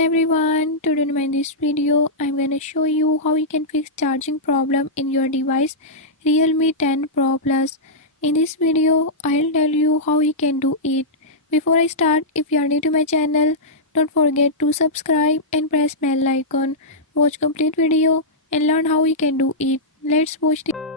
Everyone, today in this video I'm gonna show you how you can fix charging problem in your device Realme 10 Pro Plus. In this video I'll tell you how you can do it. Before I start, if you are new to my channel, don't forget to subscribe and press bell icon. Watch complete video and learn how you can do it. Let's watch the